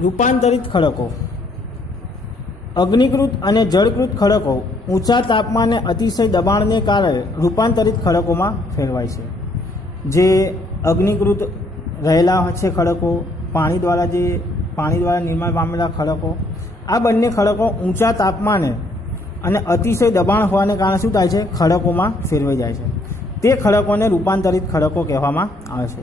રૂપાંતરિત ખડકો. અગ્નિકૃત અને જળકૃત ખડકો ઊંચા તાપમાને અતિશય દબાણને કારણે રૂપાંતરિત ખડકોમાં ફેરવાય છે. જે અગ્નિકૃત રહેલા છે ખડકો, પાણી દ્વારા નિર્માણ પામેલા ખડકો, આ બંને ખડકો ઊંચા તાપમાને અને અતિશય દબાણ હોવાને કારણે શું થાય છે? ખડકોમાં ફેરવાઈ જાય છે. તે ખડકોને રૂપાંતરિત ખડકો કહેવામાં આવે છે.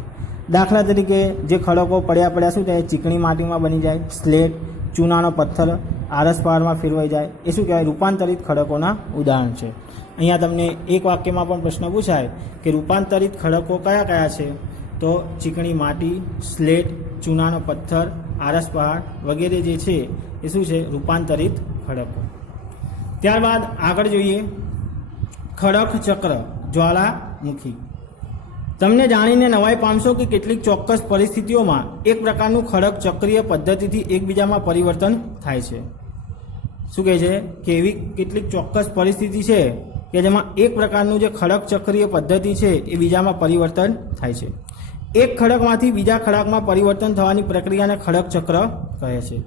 દાખલા તરીકે જે ખડકો પડ્યા શું થાય? ચીકણી માટીમાં બની જાય, સ્લેટ, ચૂનાનો પથ્થર આરસ પહાડમાં ફેરવાઈ જાય, એ શું કહેવાય? રૂપાંતરિત ખડકોના ઉદાહરણ છે. અહીંયા તમને એક વાક્યમાં પણ પ્રશ્ન પૂછાય કે રૂપાંતરિત ખડકો કયા કયા છે? તો ચીકણી માટી, સ્લેટ, ચૂનાનો પથ્થર, આરસ પહાડ વગેરે જે છે એ શું છે? રૂપાંતરિત ખડકો. ત્યારબાદ આગળ જોઈએ ખડક ચક્ર જ્વાળામુખી. તમને જાણીને નવાઈ પામશો કે કેટલીક ચોક્કસ પરિસ્થિતિઓમાં એક પ્રકારનું ખડક ચક્રીય પદ્ધતિથી એકબીજામાં પરિવર્તન થાય છે. શું કહે છે કે એવી કેટલીક ચોક્કસ પરિસ્થિતિ છે કે જેમાં એક પ્રકારનું જે ખડક ચક્રીય પદ્ધતિ છે એ બીજામાં પરિવર્તન થાય છે. એક ખડકમાંથી બીજા ખડકમાં પરિવર્તન થવાની પ્રક્રિયાને ખડક ચક્ર કહે છે.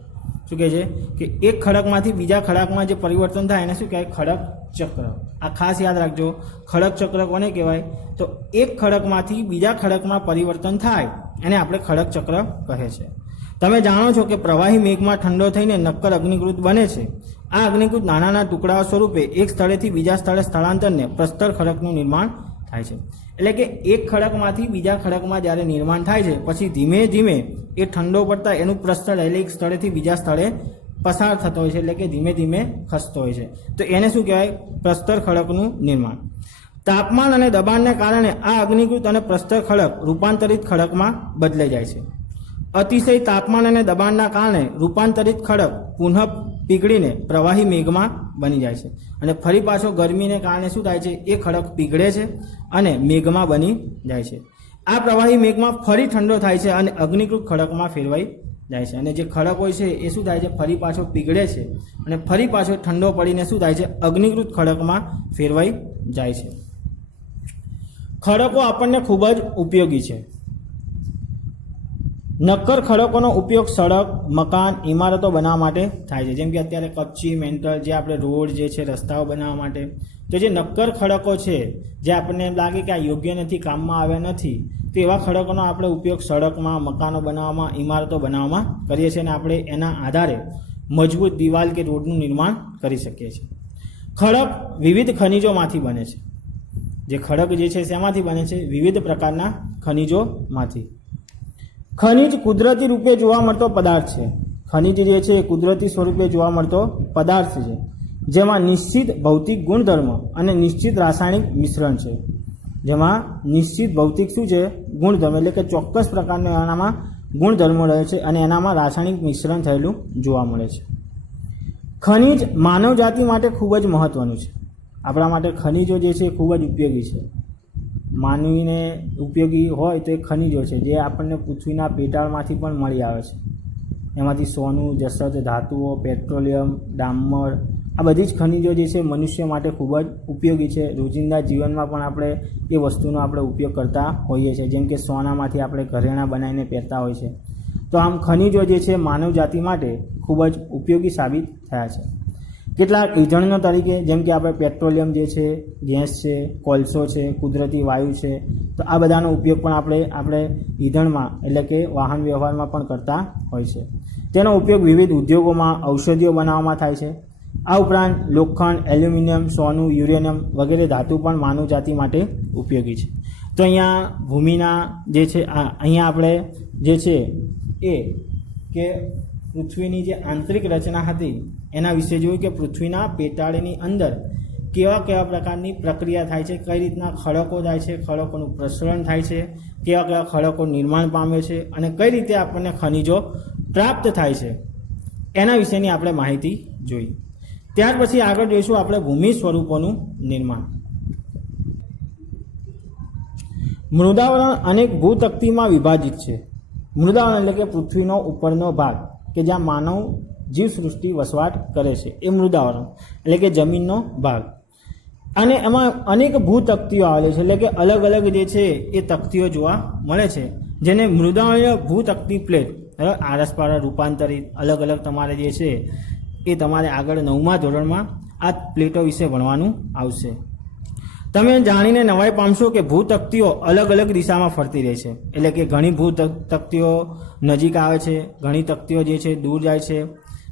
શું કહે છે કે એક ખડકમાંથી બીજા ખડકમાં જે પરિવર્તન થાય એને શું કહેવાય? ખડક ચક્ર. આ ખાસ યાદ રાખજો. ખડક ચક્ર કોને કહેવાય? તો એક ખડકમાંથી બીજા ખડકમાં પરિવર્તન થાય એને આપણે ખડક ચક્ર કહે છે. તમે જાણો છો કે પ્રવાહી મેઘમાં ઠંડો થઈને નક્કર અગ્નિકૃત બને છે. આ અગ્નિકૃત નાના ટુકડાઓ સ્વરૂપે એક સ્થળેથી બીજા સ્થળે સ્થળાંતરને પ્રસ્તર ખડકનું નિર્માણ થાય છે. એટલે કે એક ખડકમાંથી બીજા ખડકમાં જ્યારે નિર્માણ થાય છે પછી ધીમે ધીમે એ ઠંડો પડતા એનું પ્રસ્તર એટલે એક સ્થળેથી બીજા સ્થળે પસાર થતો હોય છે, એટલે કે ધીમે ધીમે ખસતો હોય છે. તો એને શું કહેવાય? પ્રસ્તર ખડકનું નિર્માણ. તાપમાન અને દબાણને કારણે આ અગ્નિકૃત અને પ્રસ્તર ખડક રૂપાંતરિત ખડકમાં બદલાઈ જાય છે. અતિશય તાપમાન અને દબાણના કારણે રૂપાંતરિત ખડક પુનઃ પીગળીને પ્રવાહી મેઘમાં બની જાય છે અને ફરી પાછો ગરમીને કારણે શું થાય છે? એ ખડક પીગળે છે અને મેઘમાં બની જાય છે. આ પ્રવાહી મેઘમાં ફરી ઠંડો થાય છે અને અગ્નિકૃત ખડકમાં ફેરવાઈ જાય છે. અને જે ખડક હોય છે એ શું થાય છે? ફરી પાછો પીગળે છે અને ફરી પાછો ઠંડો પડીને શું થાય છે? અગ્નિકૃત ખડકમાં ફેરવાઈ જાય છે. ખડકો આપણને ખૂબ જ ઉપયોગી છે. નક્કર ખડકોનો ઉપયોગ સડક, મકાન, ઇમારતો બનાવવા માટે થાય છે. જેમ કે અત્યારે કચ્છી, મેન્ટલ જે આપણે રોડ જે છે, રસ્તાઓ બનાવવા માટે. તો જે નક્કર ખડકો છે જે આપણને એમ લાગે કે આ યોગ્ય નથી, કામમાં આવ્યા નથી, તો એવા ખડકોનો આપણે ઉપયોગ સડકમાં, મકાનો બનાવવામાં, ઇમારતો બનાવવામાં કરીએ છીએ અને આપણે એના આધારે મજબૂત દિવાલ કે રોડનું નિર્માણ કરી શકીએ છીએ. ખડક વિવિધ ખનિજોમાંથી બને છે. જે ખડક જે છે શેમાંથી બને છે? વિવિધ પ્રકારના ખનિજોમાંથી. ખનિજ કુદરતી રૂપે જોવા મળતો પદાર્થ છે. ખનિજ જે છે એ કુદરતી સ્વરૂપે જોવા મળતો પદાર્થ છે જેમાં નિશ્ચિત ભૌતિક ગુણધર્મ અને નિશ્ચિત રાસાયણિક મિશ્રણ છે. જેમાં નિશ્ચિત ભૌતિક શું છે? ગુણધર્મ, એટલે કે ચોક્કસ પ્રકારના એનામાં ગુણધર્મો રહે છે અને એનામાં રાસાયણિક મિશ્રણ થયેલું જોવા મળે છે. ખનિજ માનવ જાતિ માટે ખૂબ જ મહત્વનું છે. આપણા માટે ખનિજો જે છે એ ખૂબ જ ઉપયોગી છે. માનવીને ઉપયોગી હોય તો એ ખનિજો છે જે આપણને પૃથ્વીના પેટાળમાંથી પણ મળી આવે છે. એમાંથી સોનું, જસત, ધાતુઓ, પેટ્રોલિયમ, ડામર, આ બધી જ ખનિજો જે છે મનુષ્ય માટે ખૂબ જ ઉપયોગી છે. રોજિંદા જીવનમાં પણ આપણે એ વસ્તુનો આપણે ઉપયોગ કરતા હોઈએ છીએ. જેમ કે સોનામાંથી આપણે ઘરેણાં બનાવીને પહેરતા હોય છે. તો આમ ખનિજો જે છે માનવ જાતિ માટે ખૂબ જ ઉપયોગી સાબિત થયા છે. કેટલાક ઈંધણનો તરીકે જેમ કે આપણે પેટ્રોલિયમ જે છે, ગેસ છે, કોલસો છે, કુદરતી વાયુ છે, તો આ બધાનો ઉપયોગ પણ આપણે ઈંધણમાં એટલે કે વાહન વ્યવહારમાં પણ કરતા હોય છે. તેનો ઉપયોગ વિવિધ ઉદ્યોગોમાં ઔષધિઓ બનાવવામાં થાય છે. આ ઉપરાંત લોખંડ, એલ્યુમિનિયમ, સોનું, યુરેનિયમ વગેરે ધાતુ પણ માનવ જાતિ માટે ઉપયોગી છે. તો અહીંયા ભૂમિના જે છે અહીંયા આપણે જે છે એ કે પૃથ્વીની જે આંતરિક રચના હતી એના વિશે જોયું કે પૃથ્વીના પેટાળની અંદર કેવા પ્રકારની પ્રક્રિયા થાય છે, કઈ રીતના ખડકો થાય છે, ખડકોનું પ્રસરણ થાય છે, કેવા ખડકો નિર્માણ પામે છે અને કઈ રીતે આપણને ખનિજો પ્રાપ્ત થાય છે એના વિશેની આપણે માહિતી જોઈ. ત્યાર પછી આગળ જોઈશું આપણે ભૂમિ સ્વરૂપોનું નિર્માણ. મૃદાવરણ અનેક ભૂતક્તિમાં વિભાજિત છે. મૃદાવરણ એટલે કે પૃથ્વીનો ઉપરનો ભાગ કે જ્યાં માનવ જીવસૃષ્ટિ વસવાટ કરે છે એ મૃદાવરણ એટલે કે જમીનનો ભાગ. અને એમાં અનેક ભૂતક્તિઓ આવેલી છે, એટલે કે અલગ અલગ જે છે એ તક્તિઓ જોવા મળે છે જેને મૃદાવરણીય ભૂતક્તિ પ્લેટ બરાબર, આરસપારસ, રૂપાંતરિત, અલગ અલગ તમારે જે છે એ તમારે આગળ 9મા ધોરણમાં આ પ્લેટો વિશે ભણવાનું આવશે. તમે જાણીને નવાઈ પામશો કે ભૂતકતીઓ અલગ અલગ દિશામાં ફરતી રહે છે. એટલે કે ઘણી ભૂતકતીઓ નજીક આવે છે, ઘણી તકતીઓ જે છે દૂર જાય છે.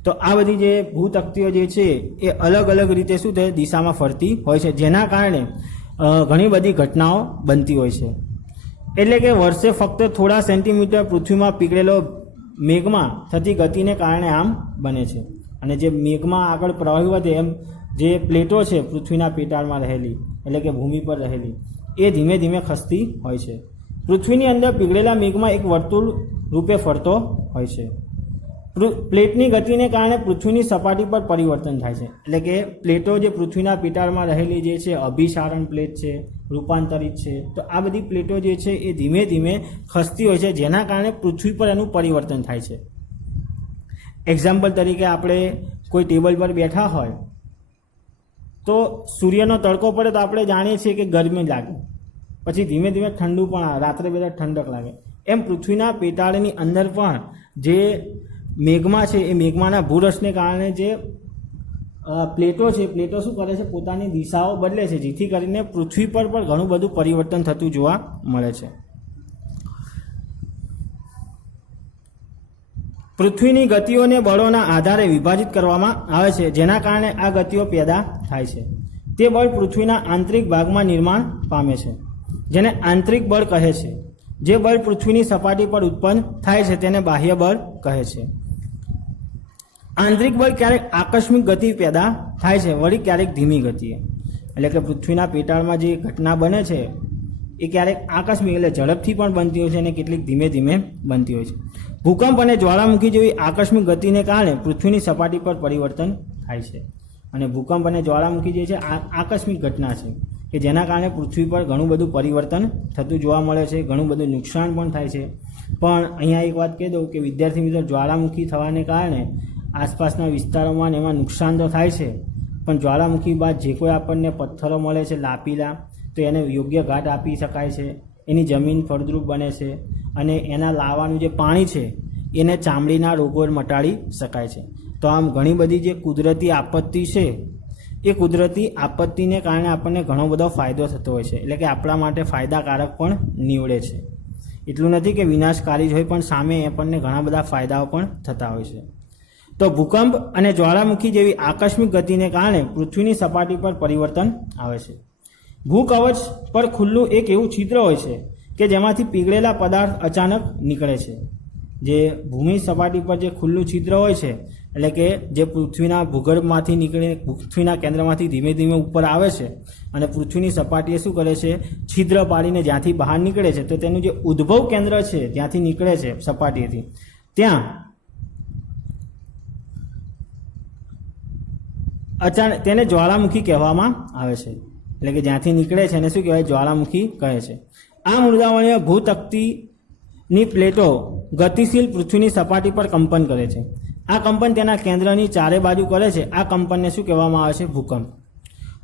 તો આ બધી જે ભૂતકતીઓ જે છે એ અલગ અલગ રીતે શું થાય દિશામાં ફરતી હોય છે, જેના કારણે ઘણી બધી ઘટનાઓ બનતી હોય છે. એટલે કે વર્ષે ફક્ત થોડા સેન્ટીમીટર પૃથ્વીમાં પીગળેલો મેઘમાં થતી ગતિને કારણે આમ બને છે. અને જે મેઘમાં આગળ પ્રવાહી વધે એમ જે પ્લેટો છે પૃથ્વીના પેટાળમાં રહેલી, એટલે કે ભૂમિ પર રહેલી, એ ધીમે ધીમે ખસતી હોય છે. પૃથ્વીની અંદર પીગળેલા મેઘમાં એક વર્તુળ રૂપે ફરતો હોય છે. પ્લેટની ગતિને કારણે પૃથ્વીની સપાટી પર પરિવર્તન થાય છે. એટલે કે પ્લેટો જે પૃથ્વીના પેટાળમાં રહેલી જે છે અભિસારણ પ્લેટ છે, રૂપાંતરિત છે, તો આ બધી પ્લેટો જે છે એ ધીમે ધીમે ખસતી હોય છે, જેના કારણે પૃથ્વી પર એનું પરિવર્તન થાય છે. એક્ઝામ્પલ તરીકે આપણે કોઈ ટેબલ પર બેઠા હોય તો સૂર્યનો તડકો પડે તો આપણે જાણીએ છીએ કે ગરમી લાગે, પછી ધીમે ધીમે ઠંડુ પણ આવે, રાત્રે બધા ઠંડક લાગે. એમ પૃથ્વીના પેટાળની અંદર પણ જે મેઘમાં છે એ મેઘમાના ભૂરસને કારણે જે પ્લેટો છે, પ્લેટો શું કરે છે પોતાની દિશાઓ બદલે છે, જેથી કરીને પૃથ્વી પર પણ ઘણું બધું પરિવર્તન થતું જોવા મળે છે. પૃથ્વીની ગતિઓને બળોના આધારે વિભાજિત કરવામાં આવે છે, જેના કારણે આ ગતિઓ પેદા થાય છે. તે બળ પૃથ્વીના આંતરિક ભાગમાં નિર્માણ પામે છે, જેને આંતરિક બળ કહે છે. જે બળ પૃથ્વીની સપાટી પર ઉત્પન્ન થાય છે તેને બાહ્ય બળ કહે છે. આંતરિક બળ ક્યારેક આકસ્મિક ગતિ પેદા થાય છે, વળી ક્યારેક ધીમી ગતિએ. એટલે કે પૃથ્વીના પેટાળમાં જે ઘટના બને છે એ ક્યારેક આકસ્મિક એટલે ઝડપથી પણ બનતી હોય છે અને કેટલીક ધીમે ધીમે બનતી હોય છે. ભૂકંપ અને જ્વાળામુખી જેવી આકસ્મિક ગતિને કારણે પૃથ્વીની સપાટી પર પરિવર્તન થાય છે. અને ભૂકંપ અને જ્વાળામુખી જે છે આકસ્મિક ઘટના છે કે જેના કારણે પૃથ્વી પર ઘણું બધું પરિવર્તન થતું જોવા મળે છે, ઘણું બધું નુકસાન પણ થાય છે. પણ અહીંયા એક વાત કહી દઉં કે વિદ્યાર્થી મિત્રો, જ્વાળામુખી થવાને કારણે આસપાસના વિસ્તારોમાં એમાં નુકસાન તો થાય છે, પણ જ્વાળામુખી બાદ જે કોઈ આપણને પથ્થરો મળે છે લાપીલા, તો એને યોગ્ય ઘાટ આપી શકાય છે, એની જમીન ફળદ્રુપ બને છે અને એના લાવાનું જે પાણી છે એને ચામડીના રોગો મટાડી શકાય છે. તો આમ ઘણી બધી જે કુદરતી આપત્તિ છે એ કુદરતી આપત્તિને કારણે આપણને ઘણો બધો ફાયદો થતો હોય છે. એટલે કે આપણા માટે ફાયદાકારક પણ નીવડે છે. એટલું નથી કે વિનાશકારી જ હોય, પણ સામે આપણને ઘણા બધા ફાયદાઓ પણ થતા હોય છે. તો ભૂકંપ અને જ્વાળામુખી જેવી આકસ્મિક ગતિને કારણે પૃથ્વીની સપાટી પર પરિવર્તન આવે છે. ભૂકવચ પર ખુલ્લું એક એવું છિદ્ર હોય છે કે જેમાંથી પીગળેલા પદાર્થ અચાનક નીકળે છે. જે ભૂમિ સપાટી પર જે ખુલ્લું છિદ્ર હોય છે, એટલે કે જે પૃથ્વીના ભૂગર્ભમાંથી નીકળે, પૃથ્વીના કેન્દ્રમાંથી ધીમે ધીમે ઉપર આવે છે અને પૃથ્વીની સપાટીએ શું કરે છે, છિદ્ર પાડીને જ્યાંથી બહાર નીકળે છે, તો તેનું જે ઉદ્ભવ કેન્દ્ર છે જ્યાંથી નીકળે છે સપાટીએથી, ત્યાં અચાનક તેને જ્વાળામુખી કહેવામાં આવે છે. એટલે કે જ્યાંથી નીકળે છે એને શું કહેવાય, જ્વાળામુખી કહે છે. આ મૃદાવણીય ભૂતકતીની પ્લેટો ગતિશીલ પૃથ્વીની સપાટી પર કંપન કરે છે. આ કંપન તેના કેન્દ્રની ચારે બાજુ કરે છે. આ કંપનને શું કહેવામાં આવે છે, ભૂકંપ.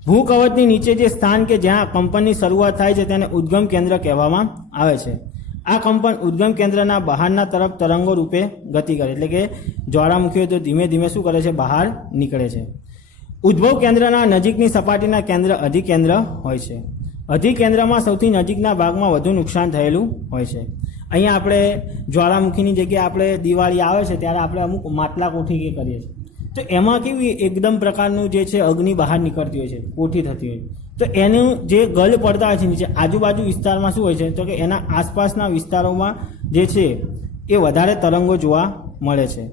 ભૂકવચની નીચે જે સ્થાન કે જ્યાં કંપનની શરૂઆત થાય છે તેને ઉદ્ગમ કેન્દ્ર કહેવામાં આવે છે. આ કંપન ઉદ્ગમ કેન્દ્રના બહારના તરફ તરંગો રૂપે ગતિ કરે, એટલે કે જ્વાળામુખીઓ તો ધીમે ધીમે શું કરે છે, બહાર નીકળે છે. ઉદ્ભવ કેન્દ્રના નજીકની સપાટીના કેન્દ્ર અધિકેન્દ્ર હોય છે. અધિકેન્દ્રમાં સૌથી નજીકના ભાગમાં વધુ નુકસાન થયેલું હોય છે. અહીંયા આપણે જ્વાળામુખીની જગ્યાએ આપણે દિવાળી આવે છે ત્યારે આપણે અમુક માટલા કોઠી કે કરીએ છીએ, તો એમાં કેવી એકદમ પ્રકારનું જે છે અગ્નિ બહાર નીકળતી હોય છે, કોઠી થતી હોય, તો એનું જે ગલ પડતા હોય છે નીચે આજુબાજુ વિસ્તારમાં શું હોય છે, તો કે એના આસપાસના વિસ્તારોમાં જે છે એ વધારે તરંગો જોવા મળે છે.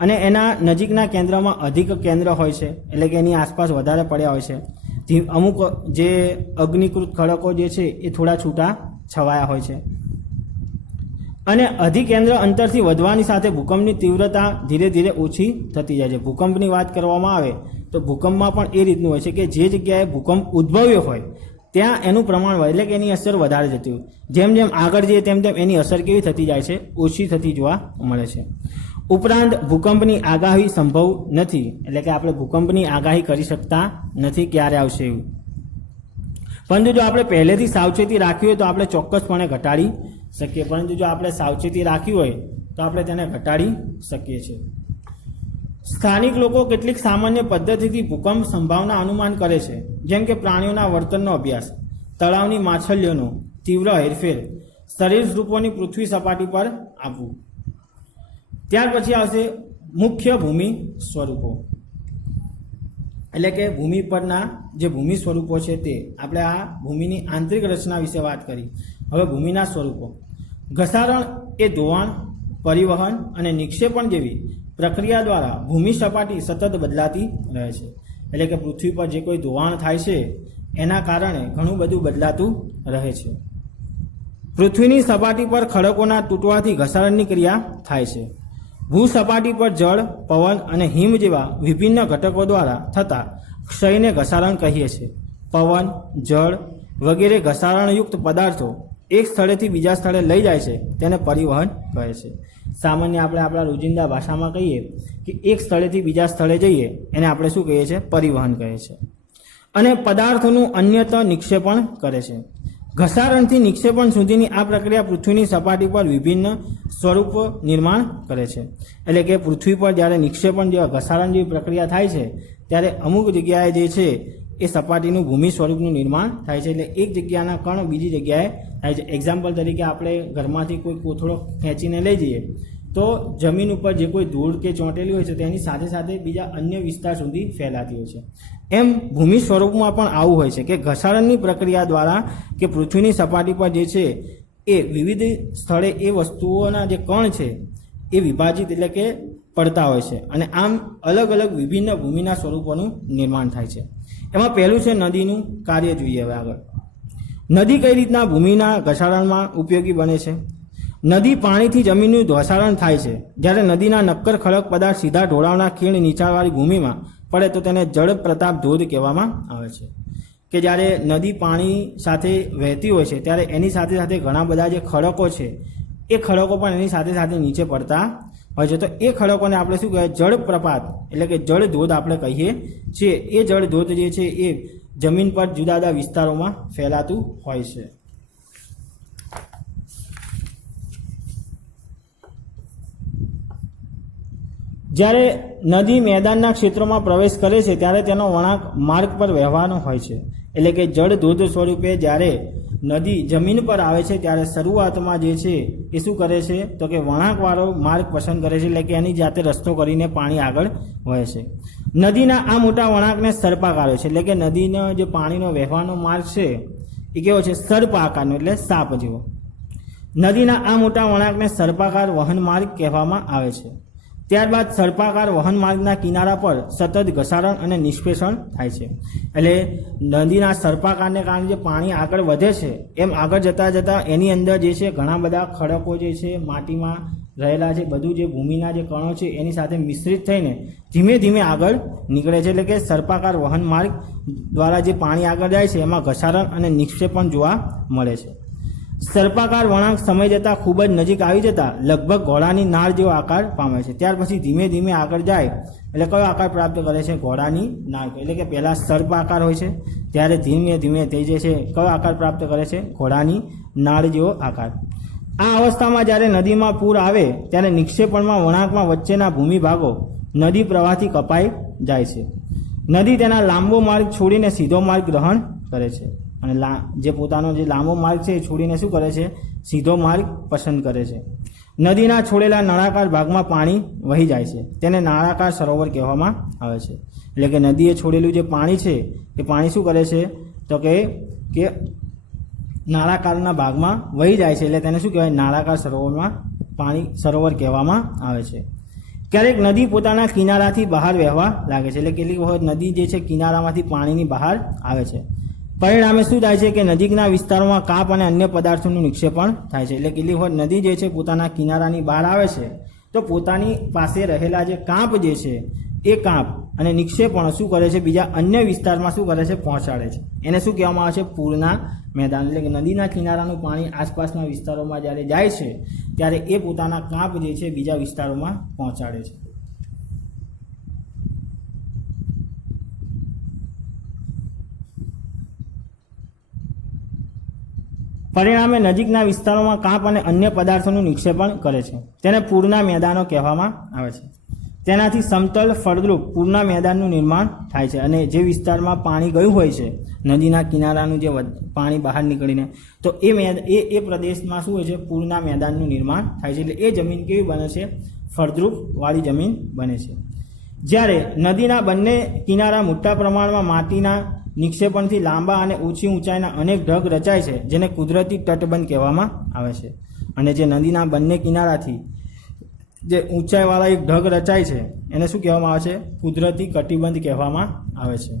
અને એના નજીકના કેન્દ્રમાં અધિક કેન્દ્ર હોય છે, એટલે કે એની આસપાસ વધારે પડ્યા હોય છે. અમુક જે અગ્નિકૃત ખડકો જે છે એ થોડા છૂટા છવાયા હોય છે. અને અધિકેન્દ્ર અંતરથી વધવાની સાથે ભૂકંપની તીવ્રતા ધીરે ધીરે ઓછી થતી જાય છે. ભૂકંપની વાત કરવામાં આવે તો ભૂકંપમાં પણ એ રીતનું હોય છે કે જે જગ્યાએ ભૂકંપ ઉદ્ભવ્યો હોય ત્યાં એનું પ્રમાણ વધે, એટલે કે એની અસર વધારે જતી હોય. જેમ જેમ આગળ જઈએ તેમ તેમ એની અસર કેવી થતી જાય છે, ઓછી થતી જોવા મળે છે. ઉપરાંત ભૂકંપની આગાહી સંભવ નથી, એટલે કે આપણે ભૂકંપની આગાહી કરી શકતા નથી ક્યારે આવશે એવું. પરંતુ જો આપણે પહેલેથી સાવચેતી રાખી હોય તો આપણે ચોક્કસપણે ઘટાડી શકીએ. પરંતુ જો આપણે સાવચેતી રાખી હોય તો આપણે તેને ઘટાડી શકીએ છીએ. સ્થાનિક લોકો કેટલીક સામાન્ય પદ્ધતિથી ભૂકંપ સંભાવના અનુમાન કરે છે, જેમ કે પ્રાણીઓના વર્તનનો અભ્યાસ, તળાવની માછલીઓનો તીવ્ર હેરફેર, સરીસૃપોની પૃથ્વી સપાટી પર આવવું. ત્યાર પછી આવશે મુખ્ય ભૂમિ સ્વરૂપો, એટલે કે ભૂમિ પરના જે ભૂમિ સ્વરૂપો છે તે આપણે આ ભૂમિની આંતરિક રચના વિશે વાત કરી. હવે ભૂમિના સ્વરૂપો. ઘસારણ એ ધોવાણ, પરિવહન અને નિક્ષેપણ જેવી પ્રક્રિયા દ્વારા ભૂમિ સપાટી સતત બદલાતી રહે છે. એટલે કે પૃથ્વી પર જે કોઈ ધોવાણ થાય છે એના કારણે ઘણું બધું બદલાતું રહે છે. પૃથ્વીની સપાટી પર ખડકોના તૂટવાથી ઘસારણની ક્રિયા થાય છે. ભૂસપાટી પર જળ, પવન અને હિમ જેવા વિભિન્ન ઘટકો દ્વારા થતા ક્ષયને ઘસારણ કહીએ છીએ. પવન, જળ વગેરે ઘસારણયુક્ત પદાર્થો એક સ્થળેથી બીજા સ્થળે લઈ જાય છે તેને પરિવહન કહે છે. સામાન્ય આપણે આપણા રોજિંદા ભાષામાં કહીએ કે એક સ્થળેથી બીજા સ્થળે જઈએ એને આપણે શું કહીએ છીએ? પરિવહન કહે છે. અને પદાર્થોનું અન્યત્ર નિક્ષેપણ કરે છે. ઘસારણથી નિક્ષેપણ સુધીની આ પ્રક્રિયા પૃથ્વીની સપાટી પર વિભિન્ન સ્વરૂપ નિર્માણ કરે છે. એટલે કે પૃથ્વી પર જ્યારે નિક્ષેપણ જેવા ઘસારણ જેવી પ્રક્રિયા થાય છે ત્યારે અમુક જગ્યાએ જે છે એ સપાટીનું ભૂમિ સ્વરૂપનું નિર્માણ થાય છે. એટલે એક જગ્યાના કણ બીજી જગ્યાએ થાય છે. એક્ઝામ્પલ તરીકે આપણે ઘરમાંથી કોઈ કોથળો ખેંચીને લઈ જઈએ તો જમીન ઉપર જે કોઈ ધૂળ કે ચોંટેલી હોય છે તેની સાથે સાથે બીજા અન્ય વિસ્તાર સુધી ફેલાતી હોય છે. એમ ભૂમિ સ્વરૂપમાં પણ આવું હોય છે કે ઘસારણની પ્રક્રિયા દ્વારા કે પૃથ્વીની સપાટી પર જે છે એ વિવિધ સ્થળે એ વસ્તુઓના જે કણ છે એ વિભાજિત એટલે કે પડતા હોય છે અને આમ અલગ અલગ વિભિન્ન ભૂમિના સ્વરૂપોનું નિર્માણ થાય છે. એમાં પહેલું છે નદીનું કાર્ય. જોઈએ હવે આગળ. નદી કઈ રીતના ભૂમિના ઘસારણમાં ઉપયોગી બને છે? નદી પાણીથી જમીનનું ઘસારણ થાય છે. જ્યારે નદીના નક્કર ખડક પદાર્થ સીધા ઢોળાવના ખીણ નીચાણવાળી ભૂમિમાં પડે તો તેને જળ પ્રતાપ ધોધ કહેવામાં આવે છે. કે જ્યારે નદી પાણી સાથે વહેતી હોય છે ત્યારે એની સાથે સાથે ઘણા બધા જે ખડકો છે એ ખડકો પણ એની સાથે સાથે નીચે પડતા હોય છે. તો એ ખડકોને આપણે શું કહેવાય? જળ પ્રપાત એટલે કે જળ ધોધ આપણે કહીએ છીએ. એ જળ ધોધ જે છે એ જમીન પર જુદા જુદા વિસ્તારોમાં ફેલાતું હોય છે. જ્યારે નદી મેદાનના ક્ષેત્રોમાં પ્રવેશ કરે છે ત્યારે તેનો વળાંક માર્ગ પર વહેવાનો હોય છે. એટલે કે જળ ધોધ સ્વરૂપે જ્યારે નદી જમીન પર આવે છે ત્યારે શરૂઆતમાં જે છે એ શું કરે છે? તો કે વળાંકવાળો માર્ગ પસંદ કરે છે. એટલે કે એની જાતે રસ્તો કરીને પાણી આગળ વહે છે. નદીના આ મોટા વળાંકને સર્પાકાર હોય છે. એટલે કે નદીનો જે પાણીનો વહેવાનો માર્ગ છે એ કેવો છે? સર્પ આકારનો, એટલે સાપ જેવો. નદીના આ મોટા વળાંકને સર્પાકાર વહન માર્ગ કહેવામાં આવે છે. ત્યારબાદ સર્પાકાર વહન માર્ગના કિનારા પર સતત ઘસારણ અને નિષ્પેષણ થાય છે. એટલે નદીના સર્પાકારને કારણે જે પાણી આગળ વધે છે એમ આગળ જતાં જતાં એની અંદર જે છે ઘણા બધા ખડકો જે છે માટીમાં રહેલા છે, બધું જે ભૂમિના જે કણો છે એની સાથે મિશ્રિત થઈને ધીમે ધીમે આગળ નીકળે છે. એટલે કે સર્પાકાર વહન માર્ગ દ્વારા જે પાણી આગળ જાય છે એમાં ઘસારણ અને નિક્ષેપણ જોવા મળે છે. સર્પાકાર વળાંક સમય જતાં ખૂબ જ નજીક આવી જતાં લગભગ ઘોડાની નાળ જેવો આકાર પામે છે. ત્યાર પછી ધીમે ધીમે આગળ જાય એટલે કયો આકાર પ્રાપ્ત કરે છે? ઘોડાની નાળ. એટલે કે પહેલાં સર્પ આકાર હોય છે ત્યારે ધીમે ધીમે થઈ જાય છે કયો આકાર પ્રાપ્ત કરે છે? ઘોડાની નાળ જેવો આકાર. આ અવસ્થામાં જ્યારે નદીમાં પૂર આવે ત્યારે નિક્ષેપણમાં વળાંકમાં વચ્ચેના ભૂમિ ભાગો નદી પ્રવાહથી કપાઈ જાય છે. નદી તેના લાંબો માર્ગ છોડીને સીધો માર્ગ ગ્રહણ કરે છે અને જે પોતાનો જે લાંબો માર્ગ છે એ છોડીને શું કરે છે? સીધો માર્ગ પસંદ કરે છે. નદીના છોડેલા નળાકાર ભાગમાં પાણી વહી જાય છે. તેને નાળાકાર સરોવર કહેવામાં આવે છે. એટલે કે નદીએ છોડેલું જે પાણી છે એ પાણી શું કરે છે? તો કે નાળાકારના ભાગમાં વહી જાય છે. એટલે તેને શું કહેવાય? નાળાકાર સરોવરમાં સરોવર કહેવામાં આવે છે. ક્યારેક નદી પોતાના કિનારાથી બહાર વહેવા લાગે છે. એટલે કેટલીક વખત નદી જે છે કિનારામાંથી પાણીની બહાર આવે છે. પરિણામે શું થાય છે કે નજીકના વિસ્તારોમાં કાપ અને અન્ય પદાર્થોનું નિક્ષેપણ થાય છે. એટલે કેટલીક વખત નદી જે છે પોતાના કિનારાની બહાર આવે છે તો પોતાની પાસે રહેલા જે કાપ જે છે એ કાપ અને નિક્ષેપણ શું કરે છે? બીજા અન્ય વિસ્તારમાં શું કરે છે? પહોંચાડે છે. એને શું કહેવામાં આવે છે? પૂરના મેદાન. એટલે કે નદીના કિનારાનું પાણી આસપાસના વિસ્તારોમાં જ્યારે જાય છે ત્યારે એ પોતાના કાપ જે છે બીજા વિસ્તારોમાં પહોંચાડે છે. પરિણામે નજીકના વિસ્તારોમાં કાંપ અને અન્ય પદાર્થોનું નિક્ષેપણ કરે છે. તેને પૂરના મેદાનો કહેવામાં આવે છે. તેનાથી સમતલ ફળદ્રુપ પૂરના મેદાનનું નિર્માણ થાય છે અને જે વિસ્તારમાં પાણી ગયું હોય છે, નદીના કિનારાનું જે પાણી બહાર નીકળીને, તો એ પ્રદેશમાં શું હોય છે, પૂરના મેદાનનું નિર્માણ થાય છે. એટલે એ જમીન કેવી બને છે? ફળદ્રુપ વાળી જમીન બને છે. જ્યારે નદીના બંને કિનારા મોટા પ્રમાણમાં માટીના નિક્ષેપણથી લાંબા અને ઓછી ઊંચાઈના અનેક ઢગ રચાય છે, જેને કુદરતી તટબંધ કહેવામાં આવે છે. અને જે નદીના બંને કિનારાથી જે ઊંચાઈવાળા એક ઢગ રચાય છે એને શું કહેવામાં આવે છે? કુદરતી કટિબંધ કહેવામાં આવે છે.